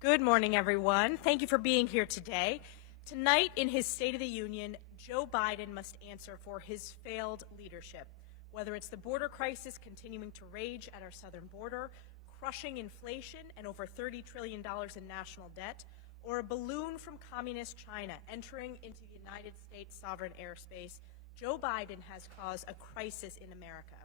Good morning, everyone. Thank you for being here today. Tonight, in his State of the Union, Joe Biden must answer for his failed leadership, whether it's the border crisis continuing to rage at our southern border, crushing inflation and over $30 trillion in national debt, or a balloon from communist China entering into the United States sovereign airspace. Joe Biden has caused a crisis in America.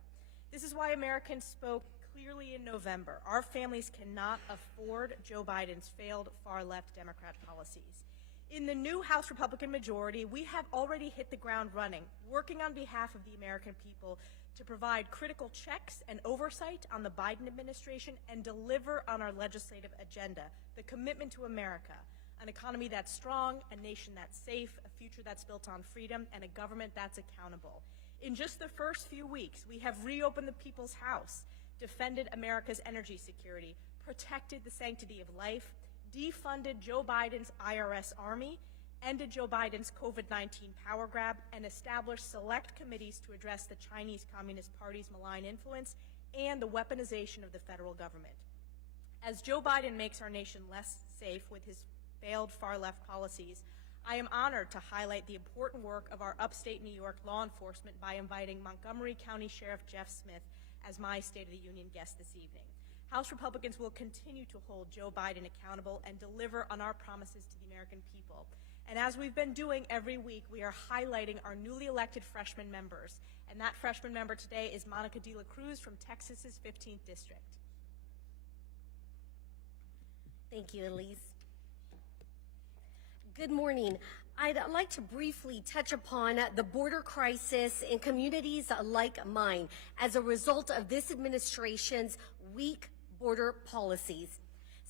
This is why Americans spoke clearly in November. Our families cannot afford Joe Biden's failed far-left Democrat policies. In the new House Republican majority, we have already hit the ground running, working on behalf of the American people to provide critical checks and oversight on the Biden administration and deliver on our legislative agenda, the commitment to America, an economy that's strong, a nation that's safe, a future that's built on freedom, and a government that's accountable. In just the first few weeks, we have reopened the People's House, defended America's energy security, protected the sanctity of life, defunded Joe Biden's IRS army, ended Joe Biden's COVID-19 power grab, and established select committees to address the Chinese Communist Party's malign influence and the weaponization of the federal government. As Joe Biden makes our nation less safe with his failed far-left policies, I am honored to highlight the important work of our upstate New York law enforcement by inviting Montgomery County Sheriff Jeff Smith as my State of the Union guest this evening. House Republicans will continue to hold Joe Biden accountable and deliver on our promises to the American people. And as we've been doing every week, we are highlighting our newly elected freshman members. And that freshman member today is Monica De La Cruz from Texas's 15th District. Thank you, Elise. Good morning. I'd like to briefly touch upon the border crisis in communities like mine as a result of this administration's weak border policies.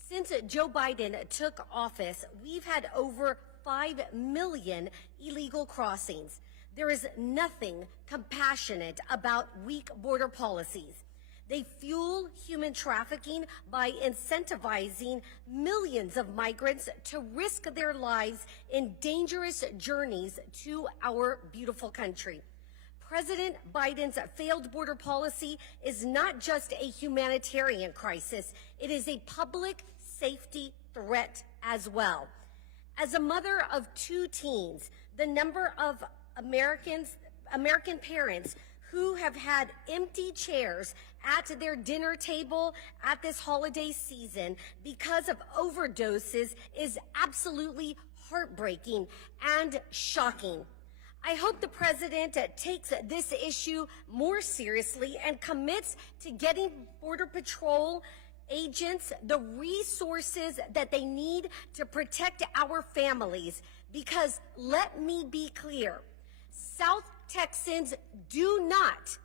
Since Joe Biden took office, we've had over 5 million illegal crossings. There is nothing compassionate about weak border policies. They fuel human trafficking by incentivizing millions of migrants to risk their lives in dangerous journeys to our beautiful country. President Biden's failed border policy is not just a humanitarian crisis, it is a public safety threat as well. As a mother of 2 teens, the number of American parents who have had empty chairs at their dinner table at this holiday season because of overdoses is absolutely heartbreaking and shocking. I hope the president takes this issue more seriously and commits to getting Border Patrol agents the resources that they need to protect our families. Because let me be clear, South Texans do not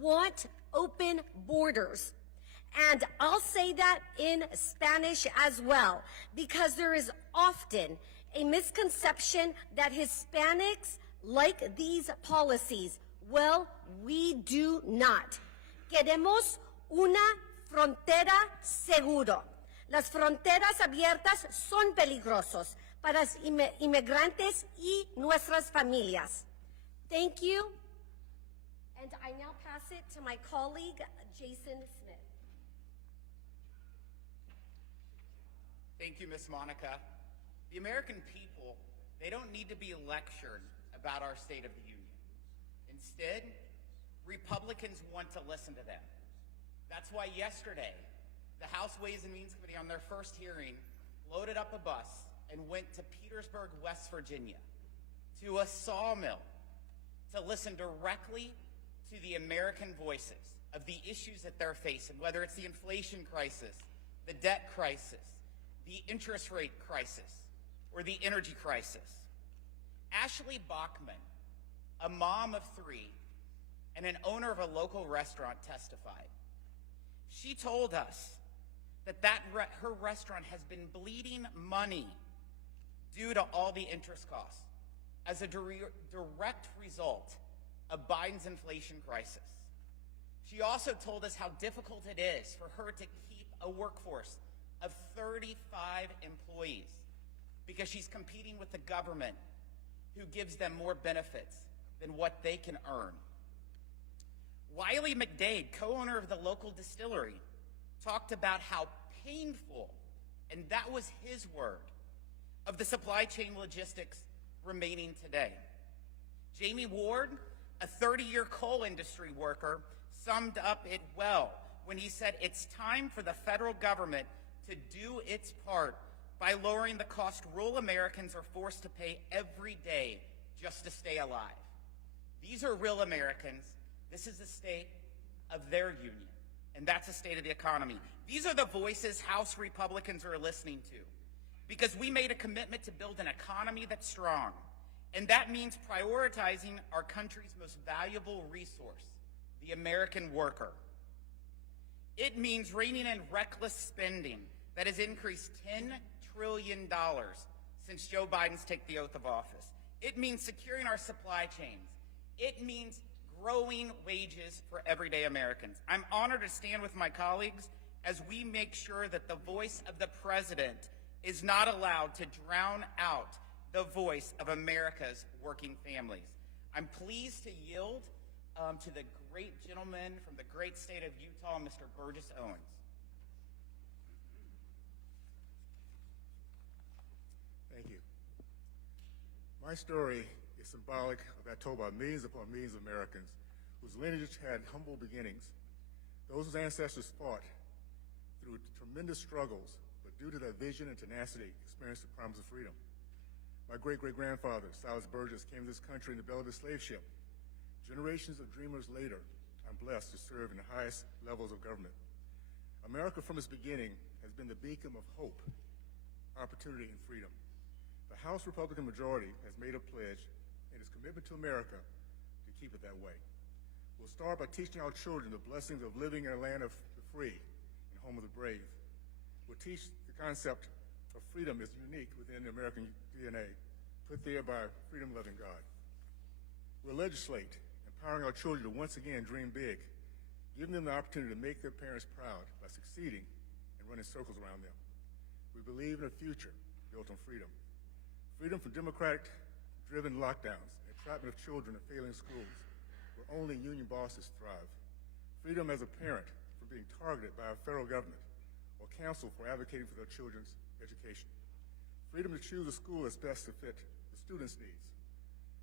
want open borders. And I'll say that in Spanish as well, because there is often a misconception that Hispanics like these policies. Well, we do not. Queremos una frontera seguro. Las fronteras abiertas son peligrosos para inmigrantes y nuestras familias. Thank you. And I now pass it to my colleague, Jason Smith. Thank you, Ms. Monica. The American people, they don't need to be lectured about our State of the Union. Instead, Republicans want to listen to them. That's why yesterday, the House Ways and Means Committee on their first hearing loaded up a bus and went to Petersburg, West Virginia, to a sawmill to listen directly to the American voices of the issues that they're facing, whether it's the inflation crisis, the debt crisis, the interest rate crisis, or the energy crisis. Ashley Bachman, a mom of 3 and an owner of a local restaurant, testified. She told us that her restaurant has been bleeding money due to all the interest costs as a direct result of Biden's inflation crisis. She also told us how difficult it is for her to keep a workforce of 35 employees because she's competing with the government who gives them more benefits than what they can earn. Wiley McDade, co-owner of the local distillery, talked about how painful And that was his word of the supply chain logistics remaining today. Jamie Ward, a 30-year coal industry worker, summed up it well when he said it's time for the federal government to do its part by lowering the cost rural Americans are forced to pay every day just to stay alive. These are real Americans. This is the state of their union, and that's the state of the economy. These are the voices House Republicans are listening to, because we made a commitment to build an economy that's strong, and that means prioritizing our country's most valuable resource, the American worker. It means reining in reckless spending that has increased $10 trillion since Joe Biden's taken the oath of office. It means securing our supply chains. It means growing wages for everyday Americans. I'm honored to stand with my colleagues as we make sure that the voice of the president is not allowed to drown out the voice of America's working families. I'm pleased to yield to the great gentleman from the great state of Utah, Mr. Burgess Owens. Thank you. My story is symbolic of that told by millions upon millions of Americans whose lineage had humble beginnings, those whose ancestors fought through tremendous struggles, but due to their vision and tenacity, experienced the promise of freedom. My great-great-grandfather, Silas Burgess, came to this country in the belly of the slave ship. Generations of dreamers later, I'm blessed to serve in the highest levels of government. America from its beginning has been the beacon of hope, opportunity, and freedom. The House Republican majority has made a pledge in its commitment to America to keep it that way. We'll start by teaching our children the blessings of living in a land of the free and home of the brave. We'll teach the concept of freedom is unique within the American DNA, put there by a freedom-loving God. We'll legislate, empowering our children to once again dream big, giving them the opportunity to make their parents proud by succeeding and running circles around them. We believe in a future built on freedom. Freedom from democratic-driven lockdowns, entrapment of children in failing schools, where only union bosses thrive. Freedom as a parent from being targeted by a federal government or counsel for advocating for their children's education. Freedom to choose a school that's best to fit the students' needs.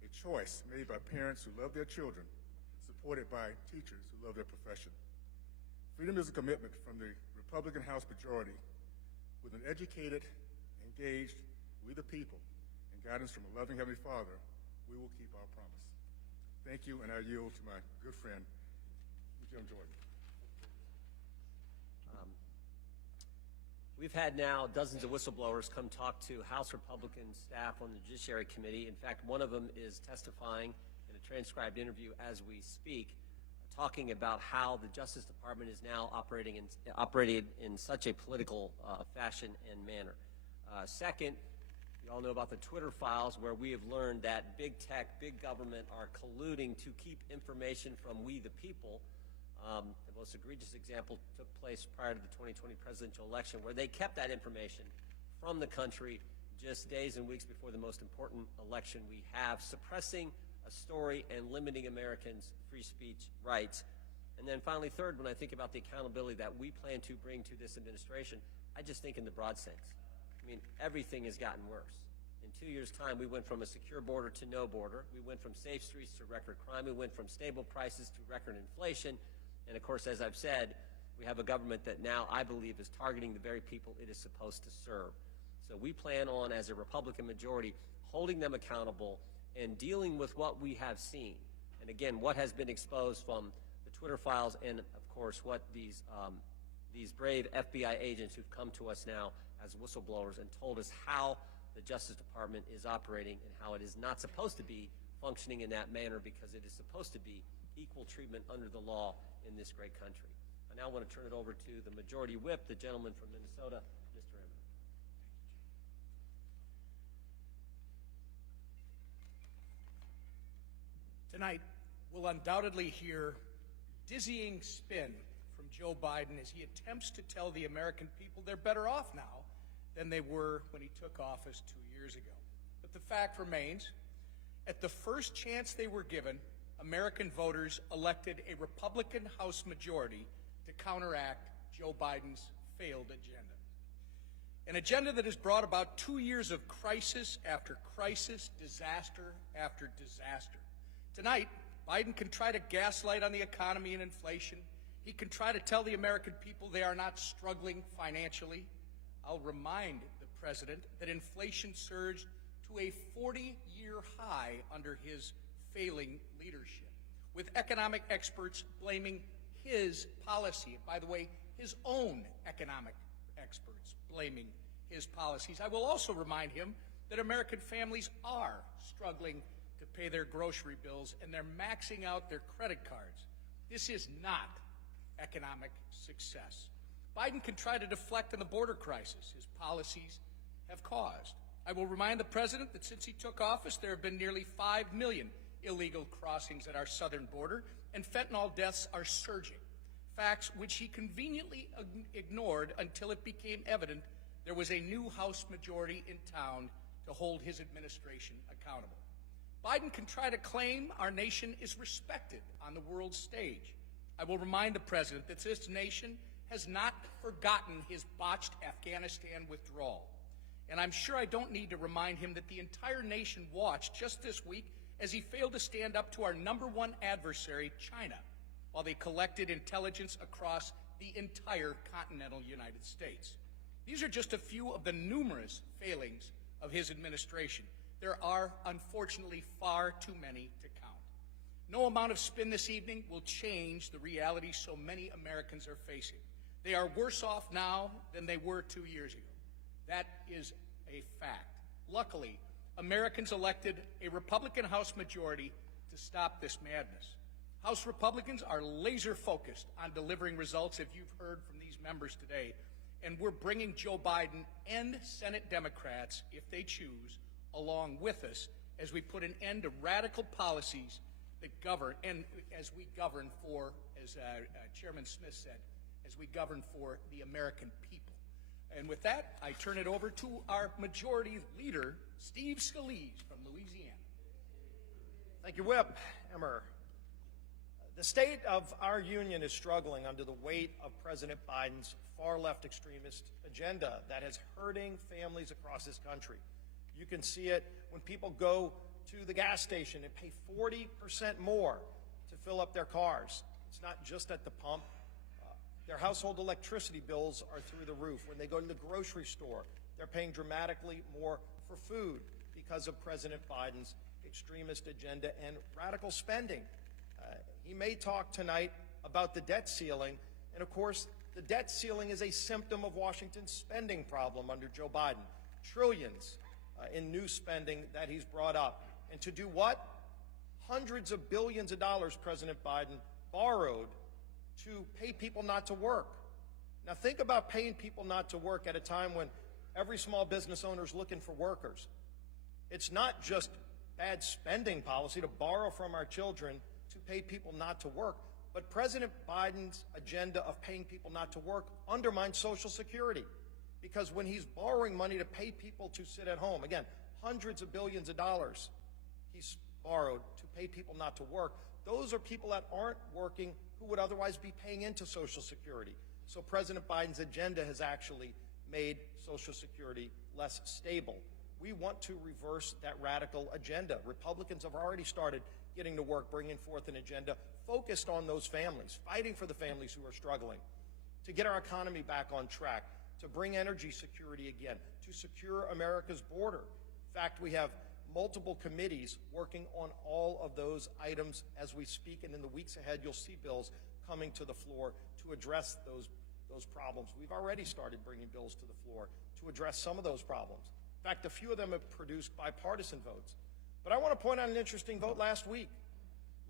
A choice made by parents who love their children, supported by teachers who love their profession. Freedom is a commitment from the Republican House majority. With an educated, engaged, we the people, and guidance from a loving Heavenly Father, we will keep our promise. Thank you, and I yield to my good friend, Jim Jordan. We've had now dozens of whistleblowers come talk to House Republican staff on the Judiciary Committee. In fact, one of them is testifying in a transcribed interview as we speak, talking about how the Justice Department is now operating in such a political fashion and manner. Second, you all know about the Twitter files, where we have learned that big tech, big government are colluding to keep information from we the people. The most egregious example took place prior to the 2020 presidential election, where they kept that information from the country just days and weeks before the most important election we have, suppressing a story and limiting Americans' free speech rights. And then finally, third, when I think about the accountability that we plan to bring to this administration, I just think in the broad sense. I mean, everything has gotten worse. In 2 years' time, we went from a secure border to no border. We went from safe streets to record crime. We went from stable prices to record inflation. And of course, as I've said, we have a government that now, I believe, is targeting the very people it is supposed to serve. So we plan on, as a Republican majority, holding them accountable and dealing with what we have seen. And again, what has been exposed from the Twitter files, and of course, what these brave FBI agents who've come to us now as whistleblowers and told us how the Justice Department is operating and how it is not supposed to be functioning in that manner, because it is supposed to be equal treatment under the law in this great country. I now want to turn it over to the Majority Whip, the gentleman from Minnesota, Mr. Emmett. Tonight, we'll undoubtedly hear dizzying spin from Joe Biden as he attempts to tell the American people they're better off now than they were when he took office 2 years ago. But the fact remains, at the first chance they were given, American voters elected a Republican House majority to counteract Joe Biden's failed agenda. An agenda that has brought about 2 years of crisis after crisis, disaster after disaster. Tonight, Biden can try to gaslight on the economy and inflation. He can try to tell the American people they are not struggling financially. I'll remind the president that inflation surged to a 40-year high under his failing leadership, with economic experts blaming his policy. By the way, his own economic experts blaming his policies. I will also remind him that American families are struggling to pay their grocery bills and they're maxing out their credit cards. This is not economic success. Biden can try to deflect on the border crisis his policies have caused. I will remind the president that since he took office, there have been nearly 5 million illegal crossings at our southern border, and fentanyl deaths are surging, facts which he conveniently ignored until it became evident there was a new House majority in town to hold his administration accountable. Biden can try to claim our nation is respected on the world stage. I will remind the president that this nation has not forgotten his botched Afghanistan withdrawal. And I'm sure I don't need to remind him that the entire nation watched just this week as he failed to stand up to our #1 adversary, China, while they collected intelligence across the entire continental United States. These are just a few of the numerous failings of his administration. There are, unfortunately, far too many to count. No amount of spin this evening will change the reality so many Americans are facing. They are worse off now than they were 2 years ago. That is a fact. Luckily, Americans elected a Republican House majority to stop this madness. House Republicans are laser focused on delivering results, if you've heard from these members today, and we're bringing Joe Biden and Senate Democrats, if they choose, along with us as we put an end to radical policies that govern, and as we govern for, as Chairman Smith said, as we govern for the American people. And with that, I turn it over to our majority leader, Steve Scalise from Louisiana. Thank you, Whip. Emmer. The state of our union is struggling under the weight of President Biden's far-left extremist agenda that is hurting families across this country. You can see it when people go to the gas station and pay 40% more to fill up their cars. It's not just at the pump. Their household electricity bills are through the roof. When they go to the grocery store, they're paying dramatically more for food because of President Biden's extremist agenda and radical spending. He may talk tonight about the debt ceiling, and of course, the debt ceiling is a symptom of Washington's spending problem under Joe Biden. Trillions in new spending that he's brought up. And to do what? Hundreds of billions of dollars President Biden borrowed to pay people not to work. Now think about paying people not to work at a time when every small business owner is looking for workers. It's not just bad spending policy to borrow from our children to pay people not to work, but President Biden's agenda of paying people not to work undermines Social Security, because when he's borrowing money to pay people to sit at home, again, hundreds of billions of dollars he's borrowed to pay people not to work, those are people that aren't working who would otherwise be paying into Social Security. So President Biden's agenda has actually made Social Security less stable. We want to reverse that radical agenda. Republicans have already started getting to work, bringing forth an agenda focused on those families, fighting for the families who are struggling, to get our economy back on track, to bring energy security again, to secure America's border. In fact, we have multiple committees working on all of those items as we speak, and in the weeks ahead, you'll see bills coming to the floor to address those problems. We've already started bringing bills to the floor to address some of those problems. In fact, a few of them have produced bipartisan votes. But I want to point out an interesting vote last week.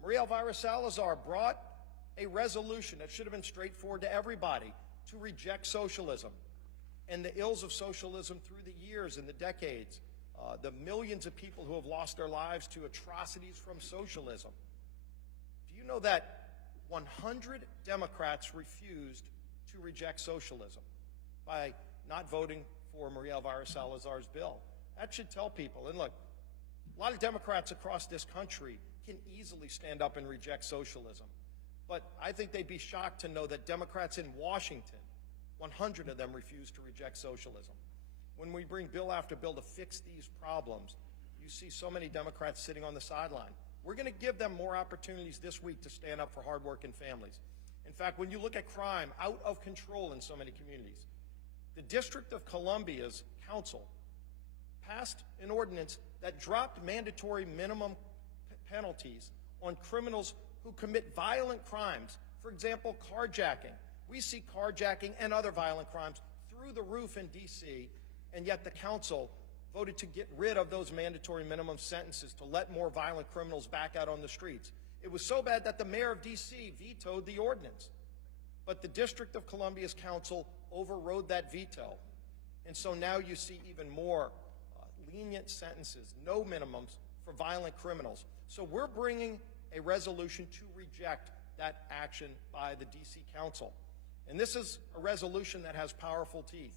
Maria Elvira Salazar brought a resolution that should have been straightforward to everybody to reject socialism and the ills of socialism through the years and the decades, the millions of people who have lost their lives to atrocities from socialism. Do you know that 100 Democrats refused to reject socialism by not voting for Maria Elvira Salazar's bill? That should tell people. And look, a lot of Democrats across this country can easily stand up and reject socialism. But I think they'd be shocked to know that Democrats in Washington, 100 of them, refused to reject socialism. when we bring bill after bill to fix these problems, you see so many Democrats sitting on the sideline. We're going to give them more opportunities this week to stand up for hardworking families. In fact, when you look at crime out of control in so many communities, the District of Columbia's council passed an ordinance that dropped mandatory minimum penalties on criminals who commit violent crimes. For example, carjacking. We see carjacking and other violent crimes through the roof in D.C., and yet the council voted to get rid of those mandatory minimum sentences to let more violent criminals back out on the streets. It was so bad that the mayor of D.C. vetoed the ordinance. But the District of Columbia's council overrode that veto. And so now you see even more lenient sentences, no minimums for violent criminals. So we're bringing a resolution to reject that action by the D.C. Council. And this is a resolution that has powerful teeth,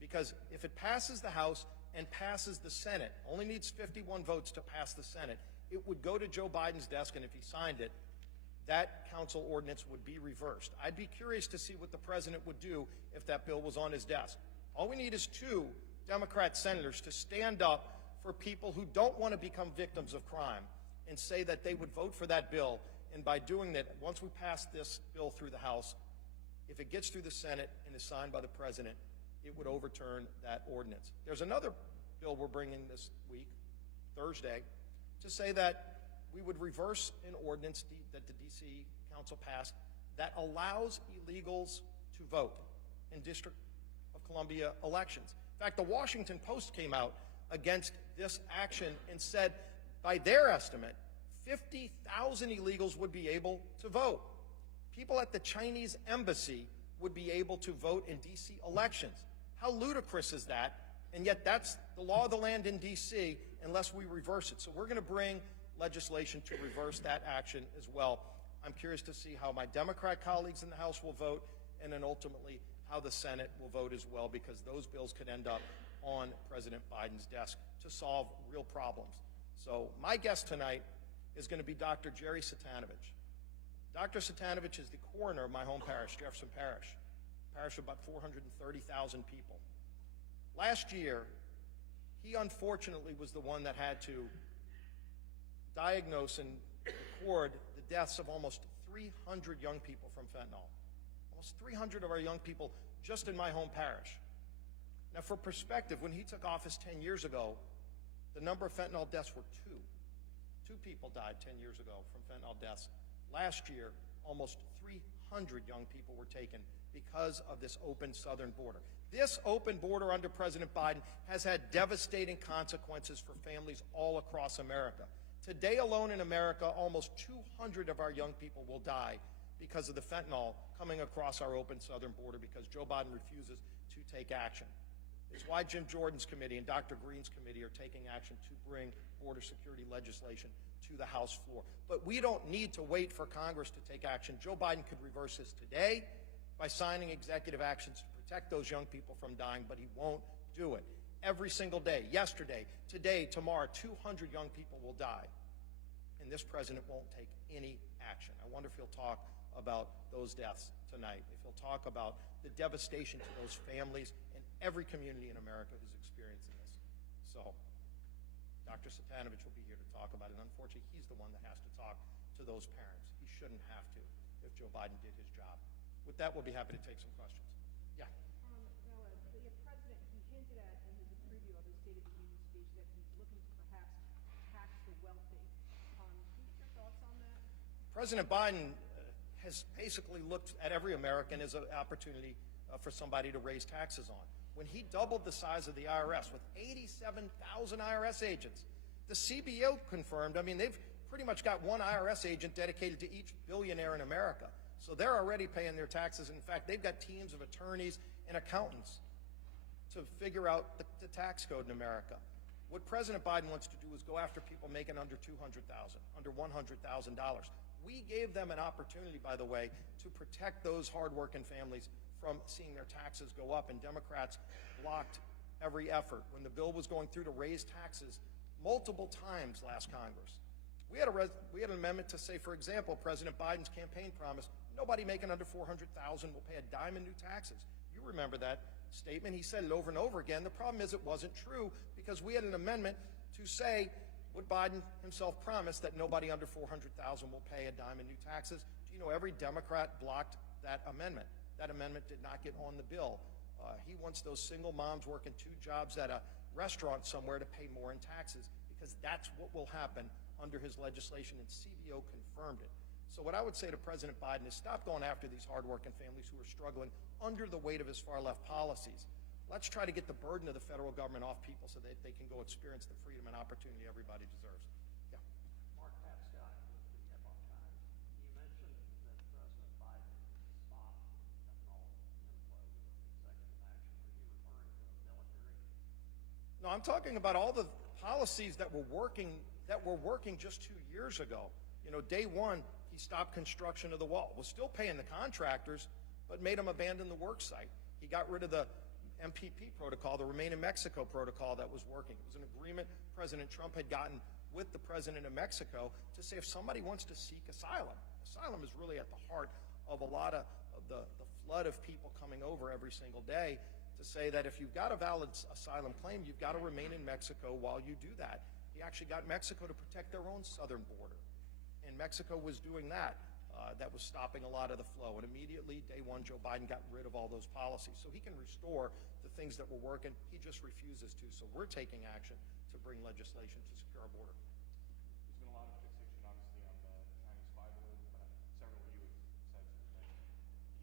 because if it passes the House and passes the Senate, only needs 51 votes to pass the Senate, it would go to Joe Biden's desk, and if he signed it, that council ordinance would be reversed. I'd be curious to see what the president would do if that bill was on his desk. All we need is 2 Democrat senators to stand up for people who don't want to become victims of crime and say that they would vote for that bill. And by doing that, once we pass this bill through the House, if it gets through the Senate and is signed by the president, it would overturn that ordinance. There's another bill we're bringing this week, Thursday, to say that we would reverse an ordinance that the D.C. Council passed that allows illegals to vote in District of Columbia elections. In fact, the Washington Post came out against this action and said, by their estimate, 50,000 illegals would be able to vote. People at the Chinese embassy would be able to vote in D.C. elections. How ludicrous is that? And yet that's the law of the land in D.C. unless we reverse it. So we're going to bring legislation to reverse that action as well. I'm curious to see how my Democrat colleagues in the House will vote, and then ultimately how the Senate will vote as well, because those bills could end up on President Biden's desk to solve real problems. So my guest tonight is going to be Dr. Jerry Satanovich. Dr. Satanovich is the coroner of my home parish, Jefferson Parish, a parish of about 430,000 people. Last year, he unfortunately was the one that had to diagnose and record the deaths of almost 300 young people from fentanyl. Almost 300 of our young people just in my home parish. Now, for perspective, when he took office 10 years ago, the number of fentanyl deaths were 2. 2 people died 10 years ago from fentanyl deaths. Last year, almost 300 young people were taken because of this open southern border. This open border under President Biden has had devastating consequences for families all across America. Today alone in America, almost 200 of our young people will die because of the fentanyl coming across our open southern border, because Joe Biden refuses to take action. It's why Jim Jordan's committee and Dr. Green's committee are taking action to bring border security legislation to the House floor. But we don't need to wait for Congress to take action. Joe Biden could reverse this today by signing executive actions to protect those young people from dying, but he won't do it. Every single day, yesterday, today, tomorrow, 200 young people will die, and this president won't take any action. I wonder if he'll talk about those deaths tonight, if he'll talk about the devastation to those families and every community in America who's experiencing this. So, Dr. Satanovich will be here to talk about it. Unfortunately, he's the one that has to talk to those parents. He shouldn't have to if Joe Biden did his job. With that, we'll be happy to take some questions. Yeah. The president, he hinted at in his preview of his State of the Union speech that he's looking to perhaps tax the wealthy. Can you get your thoughts on that? President Biden has basically looked at every American as an opportunity for somebody to raise taxes on. When he doubled the size of the IRS with 87,000 IRS agents, the CBO confirmed, they've pretty much got one IRS agent dedicated to each billionaire in America. So they're already paying their taxes. In fact, they've got teams of attorneys and accountants to figure out the tax code in America. What President Biden wants to do is go after people making under $200,000, under $100,000. We gave them an opportunity, by the way, to protect those hardworking families from seeing their taxes go up, and Democrats blocked every effort when the bill was going through to raise taxes multiple times last Congress. We had an amendment to say, for example, President Biden's campaign promise, nobody making under $400,000 will pay a dime in new taxes. You remember that. statement. He said it over and over again. The problem is it wasn't true because we had an amendment to say what Biden himself promised, that nobody under $400,000 will pay a dime in new taxes. Do you know every Democrat blocked that amendment? That amendment did not get on the bill. He wants those single moms working 2 jobs at a restaurant somewhere to pay more in taxes because that's what will happen under his legislation, and CBO confirmed it. So what I would say to President Biden is stop going after these hardworking families who are struggling under the weight of his far-left policies. Let's try to get the burden of the federal government off people so that they can go experience the freedom and opportunity everybody deserves. Yeah. Mark Tapscott with the Tip-Off Times. You mentioned that President Biden stopped fentanyl inflow with executive action. Are you referring to the military? No, I'm talking about all the policies that were working just 2 years ago. You know, day one, he stopped construction of the wall. Was still paying the contractors, but made them abandon the work site. He got rid of the MPP protocol, the Remain in Mexico protocol that was working. It was an agreement President Trump had gotten with the president of Mexico to say if somebody wants to seek asylum is really at the heart of a lot of the flood of people coming over every single day, to say that if you've got a valid asylum claim, you've got to remain in Mexico while you do that. He actually got Mexico to protect their own southern border, and Mexico was doing that. That was stopping a lot of the flow. And immediately, day one, Joe Biden got rid of all those policies. So he can restore the things that were working. He just refuses to. So we're taking action to bring legislation to secure our border. There's been a lot of fixation, obviously, on the Chinese spy balloon, but several of you have said that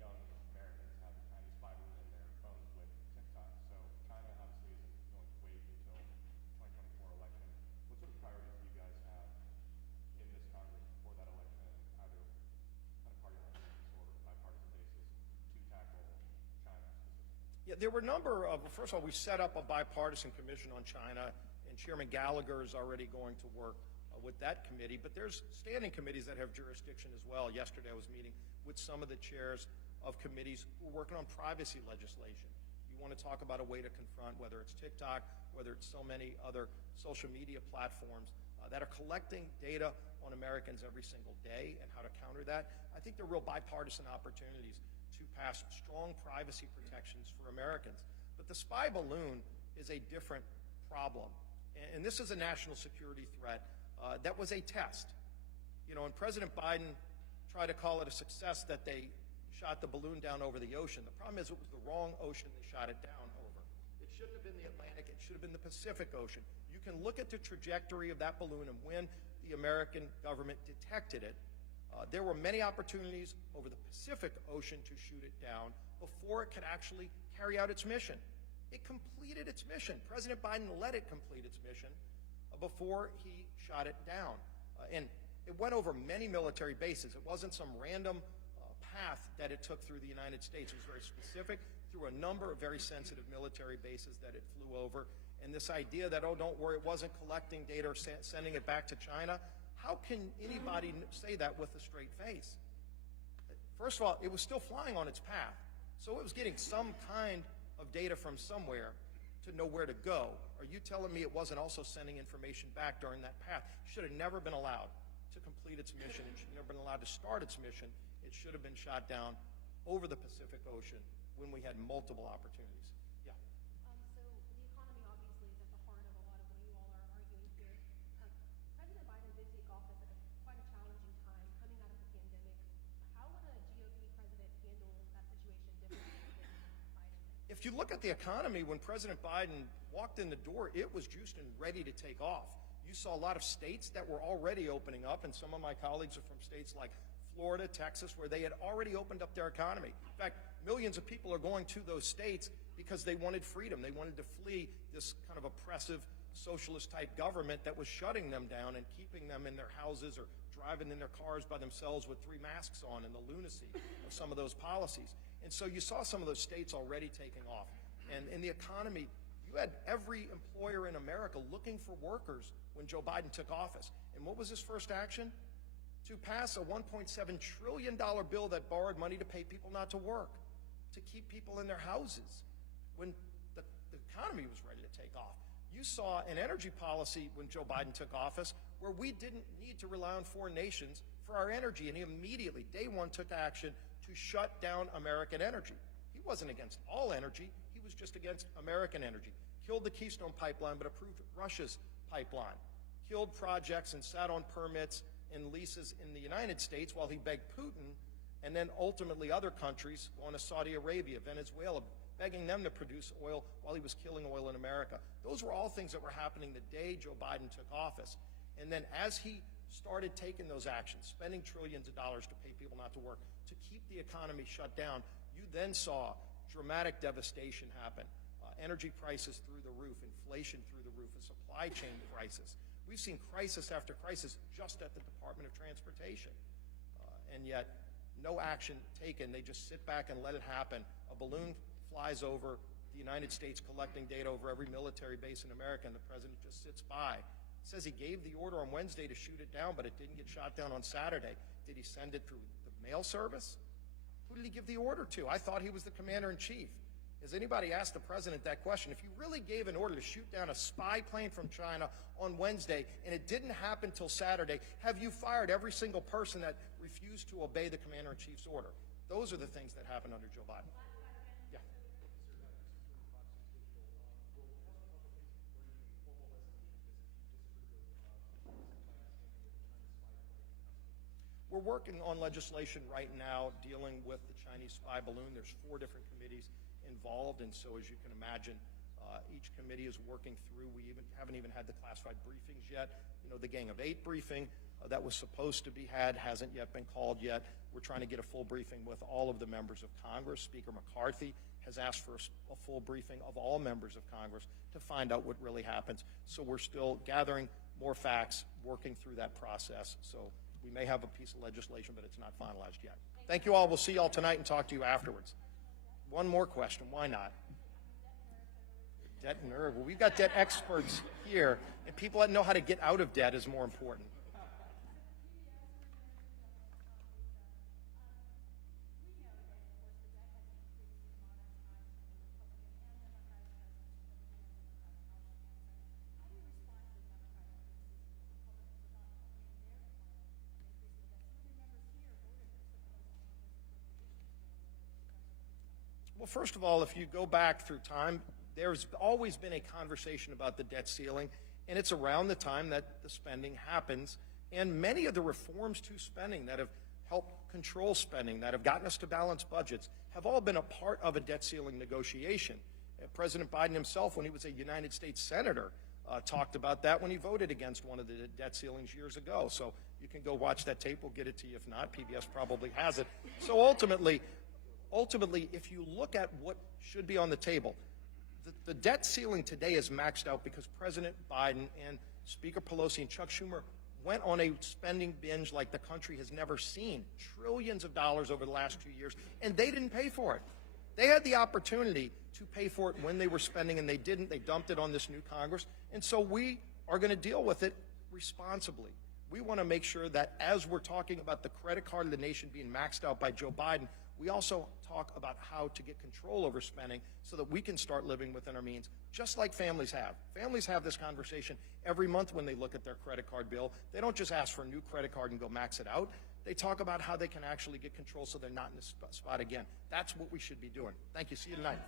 young Americans have the Chinese spy balloon in their phones with TikTok. So China obviously isn't going to wait until 2024 election. What sort of priorities do you guys have in this Congress before that election, either on a party line or bipartisan basis, to tackle China specifically? Yeah, there were a number of, first of all, we set up a bipartisan commission on China, and Chairman Gallagher is already going to work with that committee. But there's standing committees that have jurisdiction as well. Yesterday I was meeting with some of the chairs of committees who are working on privacy legislation. You want to talk about a way to confront, whether it's TikTok, whether it's so many other social media platforms that are collecting data on Americans every single day, and how to counter that. I think there are real bipartisan opportunities to pass strong privacy protections for Americans. But the spy balloon is a different problem. And this is a national security threat that was a test. You know, and President Biden tried to call it a success that they shot the balloon down over the ocean. The problem is it was the wrong ocean they shot it down over. It shouldn't have been the Atlantic, it should have been the Pacific Ocean. You can look at the trajectory of that balloon and when the American government detected it. There were many opportunities over the Pacific Ocean to shoot it down before it could actually carry out its mission. It completed its mission. President Biden let it complete its mission before he shot it down. And it went over many military bases. It wasn't some random path that it took through the United States. It was very specific, through a number of very sensitive military bases that it flew over. And this idea that, oh, don't worry, it wasn't collecting data or sending it back to China, how can anybody say that with a straight face? First of all, it was still flying on its path. So it was getting some kind of data from somewhere to know where to go. Are you telling me it wasn't also sending information back during that path? It should have never been allowed to complete its mission. It should have never been allowed to start its mission. It should have been shot down over the Pacific Ocean when we had multiple opportunities. Yeah. So the economy obviously is at the heart of a lot of what you all are arguing here. President Biden did take office at quite a challenging time coming out of the pandemic. How would a GOP president handle that situation differently than Biden? If you look at the economy, when President Biden walked in the door, it was juiced and ready to take off. You saw a lot of states that were already opening up, and some of my colleagues are from states like Florida, Texas, where they had already opened up their economy. In fact, millions of people are going to those states because they wanted freedom. They wanted to flee this kind of oppressive socialist-type government that was shutting them down and keeping them in their houses or driving in their cars by themselves with 3 masks on, and the lunacy of some of those policies. And so you saw some of those states already taking off. And in the economy, you had every employer in America looking for workers when Joe Biden took office. And what was his first action? To pass a $1.7 trillion bill that borrowed money to pay people not to work, to keep people in their houses when the economy was ready to take off. You saw an energy policy when Joe Biden took office where we didn't need to rely on foreign nations for our energy, and he immediately, day one, took action to shut down American energy. He wasn't against all energy. He was was just against American energy. Killed the Keystone Pipeline, but approved Russia's pipeline. Killed projects and sat on permits and leases in the United States while he begged Putin and then ultimately other countries, going to Saudi Arabia, Venezuela, begging them to produce oil while he was killing oil in America. Those were all things that were happening the day Joe Biden took office. And then as he started taking those actions, spending trillions of dollars to pay people not to work, to keep the economy shut down, you then saw dramatic devastation happen. Energy prices through the roof, inflation through the roof, a supply chain crisis. We've seen crisis after crisis just at the Department of Transportation. And yet, no action taken. They just sit back and let it happen. A balloon flies over the United States collecting data over every military base in America, and the president just sits by. Says he gave the order on Wednesday to shoot it down, but it didn't get shot down on Saturday. Did he send it through the mail service? Who did he give the order to? I thought he was the commander-in-chief. Has anybody asked the president that question? If you really gave an order to shoot down a spy plane from China on Wednesday and it didn't happen till Saturday, have you fired every single person that refused to obey the commander-in-chief's order? Those are the things that happened under Joe Biden. Yeah. We're working on legislation right now dealing with the Chinese spy balloon. There's 4 different committees involved, and so as you can imagine, each committee is working through. We haven't even had the classified briefings yet. You know, the Gang of 8 briefing that was supposed to be had hasn't yet been called yet. We're trying to get a full briefing with all of the members of Congress. Speaker McCarthy has asked for a full briefing of all members of Congress to find out what really happens. So we're still gathering more facts, working through that process. So we may have a piece of legislation, but it's not finalized yet. Thank you all. We'll see you all tonight and talk to you afterwards. One more question. Why not? Debt and nerve. Well, we've got debt experts here, and people that know how to get out of debt is more important. Well, first of all, if you go back through time, there's always been a conversation about the debt ceiling, and it's around the time that the spending happens. And many of the reforms to spending that have helped control spending, that have gotten us to balanced budgets, have all been a part of a debt ceiling negotiation. President Biden himself, when he was a United States Senator, talked about that when he voted against one of the debt ceilings years ago. So you can go watch that tape. We'll get it to you. If not, PBS probably has it. So ultimately, if you look at what should be on the table, the debt ceiling today is maxed out because President Biden and Speaker Pelosi and Chuck Schumer went on a spending binge like the country has never seen, trillions of dollars over the last 2 years, and they didn't pay for it. They had the opportunity to pay for it when they were spending, and they didn't. They dumped it on this new Congress, and so we are going to deal with it responsibly. We want to make sure that as we're talking about the credit card of the nation being maxed out by Joe Biden, we also talk about how to get control over spending so that we can start living within our means, just like families have. Families have this conversation every month when they look at their credit card bill. They don't just ask for a new credit card and go max it out. They talk about how they can actually get control so they're not in this spot again. That's what we should be doing. Thank you. See you tonight.